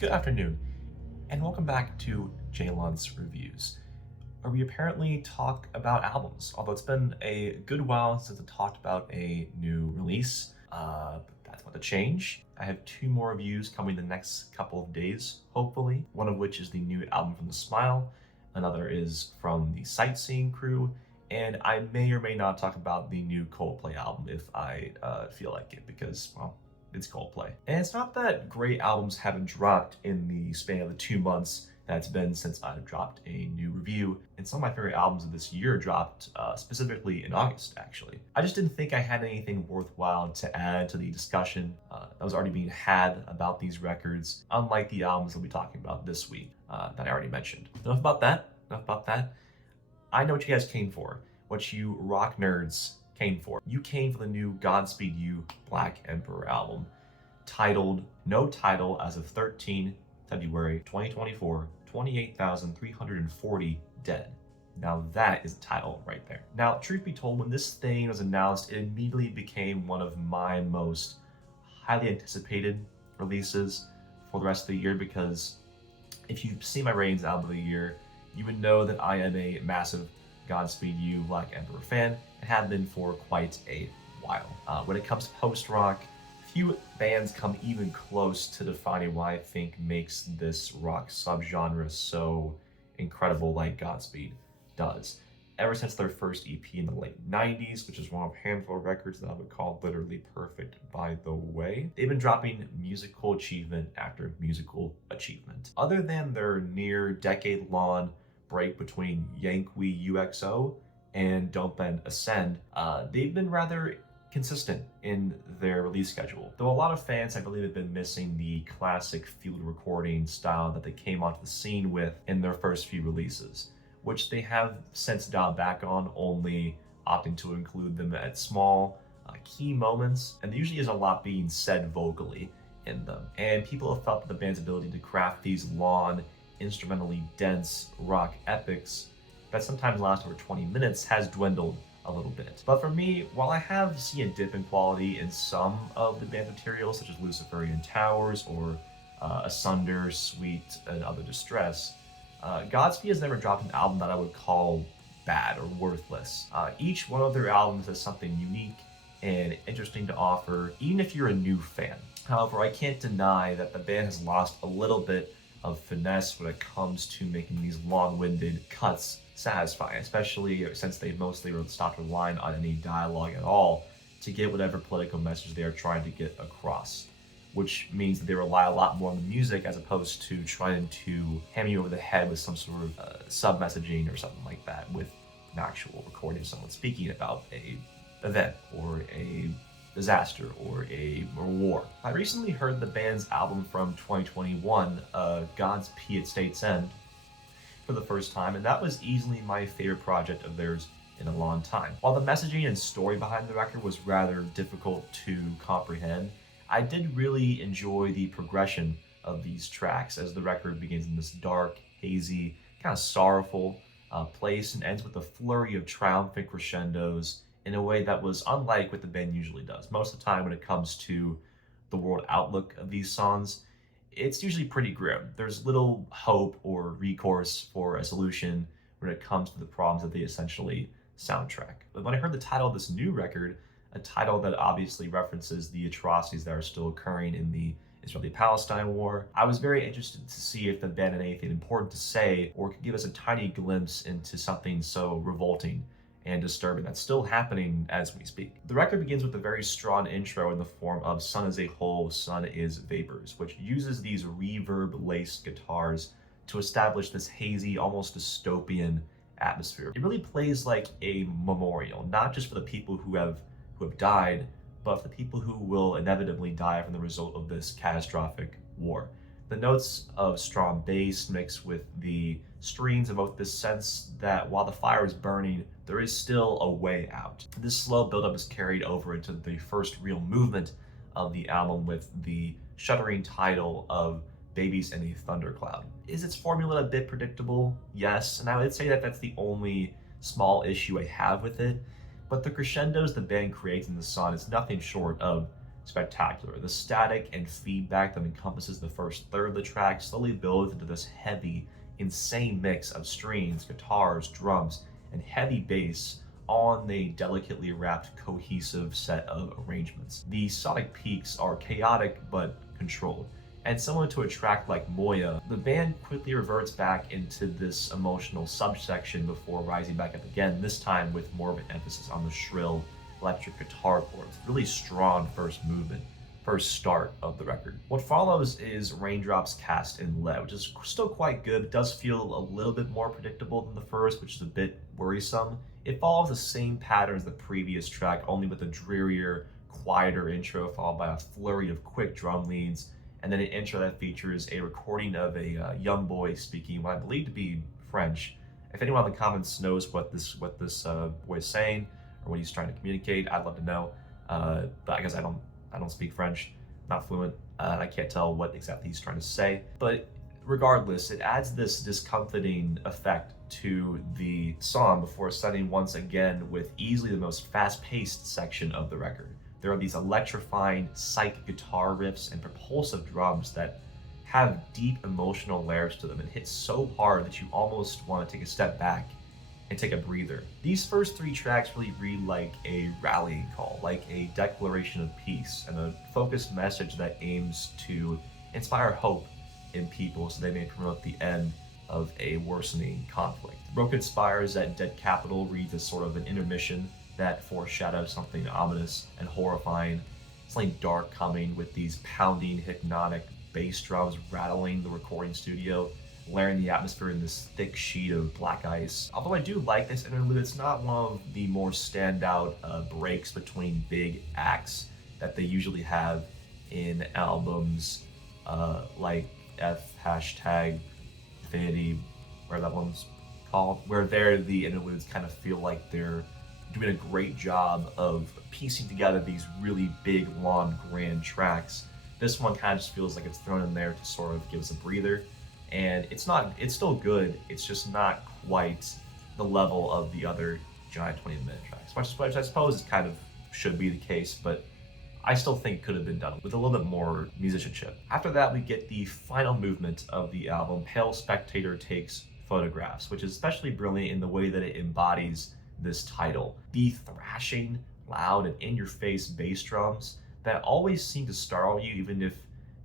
Good afternoon, and welcome back to Jlunce Reviews, where we apparently talk about albums. Although it's been a good while since I talked about a new release, but that's about to change. I have two more reviews coming the next couple of days, hopefully. One of which is the new album from The Smile, another is from the Sightseeing crew, and I may or may not talk about the new Coldplay album if I feel like it, because, well, it's Coldplay. And it's not that great albums haven't dropped in the span of the 2 months that's been since I've dropped a new review, and some of my favorite albums of this year dropped specifically in August, actually. I just didn't think I had anything worthwhile to add to the discussion that was already being had about these records, unlike the albums I'll be talking about this week that I already mentioned. Enough about that. I know what you guys came for, what you rock nerds came for. You came for the new Godspeed You Black Emperor album, titled No Title as of 13 February 2024, 28,340 dead. Now that is the title right there. Now, truth be told, when this thing was announced, it immediately became one of my most highly anticipated releases for the rest of the year, because if you've seen my ratings album of the year, you would know that I am a massive Godspeed You Black Emperor fan, and have been for quite a while. When it comes to post-rock, few bands come even close to defining what I think makes this rock subgenre so incredible like Godspeed does. Ever since their first EP in the late 90s, which is one of a handful of records that I would call literally perfect, by the way, they've been dropping musical achievement after musical achievement. Other than their near decade-long break between Yankee UXO and Don't Bend Ascend, they've been rather consistent in their release schedule. Though a lot of fans, I believe, have been missing the classic field recording style that they came onto the scene with in their first few releases, which they have since dialed back on, only opting to include them at small, key moments, and there usually is a lot being said vocally in them. And people have felt that the band's ability to craft these long, instrumentally dense rock epics that sometimes last over 20 minutes has dwindled a little bit. But for me, while I have seen a dip in quality in some of the band's material, such as Luciferian Towers or Asunder, Sweet, and Other Distress, Godspeed has never dropped an album that I would call bad or worthless. Each one of their albums has something unique and interesting to offer, even if you're a new fan. However, I can't deny that the band has lost a little bit of finesse when it comes to making these long-winded cuts satisfying, especially since they've mostly stopped relying on any dialogue at all to get whatever political message they are trying to get across, which means that they rely a lot more on the music as opposed to trying to hammer you over the head with some sort of sub-messaging or something like that with an actual recording of someone speaking about a event or a disaster or a war. I recently heard the band's album from 2021, Godspeed at State's End, for the first time, and that was easily my favorite project of theirs in a long time. While the messaging and story behind the record was rather difficult to comprehend, I did really enjoy the progression of these tracks as the record begins in this dark, hazy, kind of sorrowful place and ends with a flurry of triumphant crescendos in a way that was unlike what the band usually does. Most of the time when it comes to the world outlook of these songs, it's usually pretty grim. There's little hope or recourse for a solution when it comes to the problems that they essentially soundtrack. But when I heard the title of this new record, a title that obviously references the atrocities that are still occurring in the Israeli-Palestine war, I was very interested to see if the band had anything important to say or could give us a tiny glimpse into something so revolting and disturbing that's still happening as we speak. The record begins with a very strong intro in the form of Sun is a Whole, Sun is Vapors, which uses these reverb-laced guitars to establish this hazy, almost dystopian atmosphere. It really plays like a memorial, not just for the people who have died, but for the people who will inevitably die from the result of this catastrophic war. The notes of strong bass mixed with the strings evoke this sense that while the fire is burning, there is still a way out. This slow buildup is carried over into the first real movement of the album with the shuddering title of Babies in a Thundercloud. Is its formula a bit predictable? Yes, and I would say that that's the only small issue I have with it, but the crescendos the band creates in the song is nothing short of spectacular. The static and feedback that encompasses the first third of the track slowly builds into this heavy, insane mix of strings, guitars, drums, and heavy bass on a delicately wrapped, cohesive set of arrangements. The sonic peaks are chaotic but controlled. And similar to a track like Moya, the band quickly reverts back into this emotional subsection before rising back up again, this time with more of an emphasis on the shrill electric guitar chords. Really strong first movement, first start of the record. What follows is Raindrops Cast in Lead, which is still quite good. It does feel a little bit more predictable than the first, which is a bit worrisome. It follows the same pattern as the previous track, only with a drearier, quieter intro followed by a flurry of quick drum leads, and then an intro that features a recording of a young boy speaking what I believe to be French. If anyone in the comments knows what this boy is saying or what he's trying to communicate, I'd love to know. But I guess I don't speak French, not fluent, and I can't tell what exactly he's trying to say. But regardless, it adds this discomforting effect to the song before ascending once again with easily the most fast-paced section of the record. There are these electrifying psych guitar riffs and propulsive drums that have deep emotional layers to them and hit so hard that you almost want to take a step back and take a breather. These first three tracks really read like a rallying call, like a declaration of peace and a focused message that aims to inspire hope in people so they may promote the end of a worsening conflict. Broken Spires at Dead Capital reads as sort of an intermission that foreshadows something ominous and horrifying, something dark coming with these pounding, hypnotic bass drums rattling the recording studio, layering the atmosphere in this thick sheet of black ice. Although I do like this interlude, it's not one of the more standout breaks between big acts that they usually have in albums like F hashtag Infinity, where that one's called, where the interludes kind of feel like they're doing a great job of piecing together these really big, long, grand tracks. This one kind of just feels like it's thrown in there to sort of give us a breather. And it's still good, it's just not quite the level of the other giant 20-minute tracks. Which I suppose kind of should be the case, but I still think could have been done with a little bit more musicianship. After that, we get the final movement of the album, Pale Spectator Takes Photographs, which is especially brilliant in the way that it embodies this title. The thrashing, loud, and in-your-face bass drums that always seem to startle you even if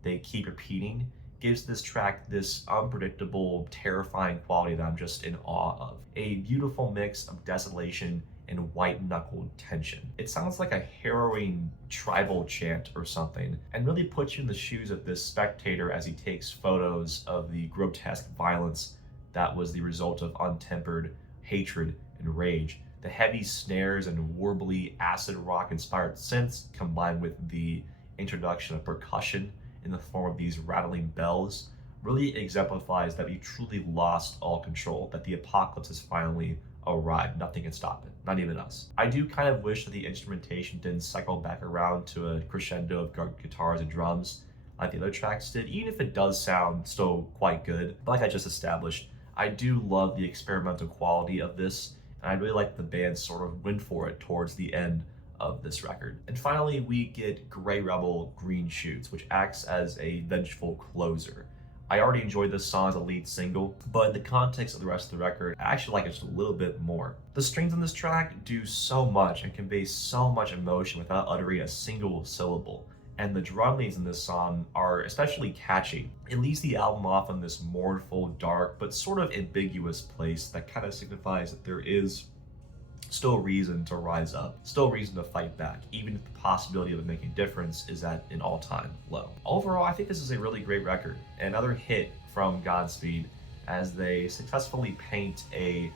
they keep repeating gives this track this unpredictable, terrifying quality that I'm just in awe of. A beautiful mix of desolation and white-knuckled tension. It sounds like a harrowing tribal chant or something, and really puts you in the shoes of this spectator as he takes photos of the grotesque violence that was the result of untempered hatred and rage. The heavy snares and warbly acid rock inspired synths combined with the introduction of percussion in the form of these rattling bells really exemplifies that we truly lost all control, that the apocalypse has finally arrived. Nothing can stop it, not even us. I do kind of wish that the instrumentation didn't cycle back around to a crescendo of guitars and drums like the other tracks did, even if it does sound still quite good. But like I just established, I do love the experimental quality of this, and I really like the band sort of went for it towards the end of this record. And finally, we get Grey Rebel Green Shoots, which acts as a vengeful closer. I already enjoyed this song as a lead single, but in the context of the rest of the record, I actually like it just a little bit more. The strings on this track do so much and convey so much emotion without uttering a single syllable. And the drum leads in this song are especially catchy. It leads the album off on this mournful, dark, but sort of ambiguous place that kind of signifies that there is still reason to rise up, still reason to fight back, even if the possibility of it making a difference is at an all-time low. Overall, I think this is a really great record, another hit from Godspeed as they successfully paint a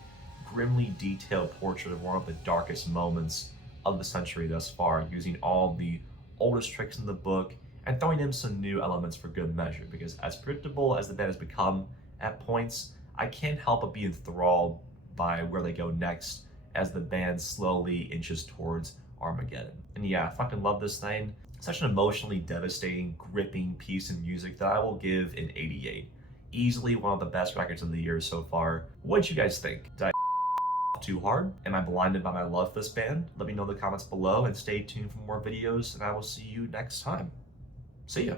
grimly detailed portrait of one of the darkest moments of the century thus far, using all the oldest tricks in the book and throwing in some new elements for good measure, because as predictable as the band has become at points, I can't help but be enthralled by where they go next as the band slowly inches towards Armageddon. And yeah, I fucking love this thing. Such an emotionally devastating, gripping piece of music that I will give an 88. Easily one of the best records of the year so far. What'd you guys think? Did I too hard? Am I blinded by my love for this band? Let me know in the comments below and stay tuned for more videos, and I will see you next time. See ya.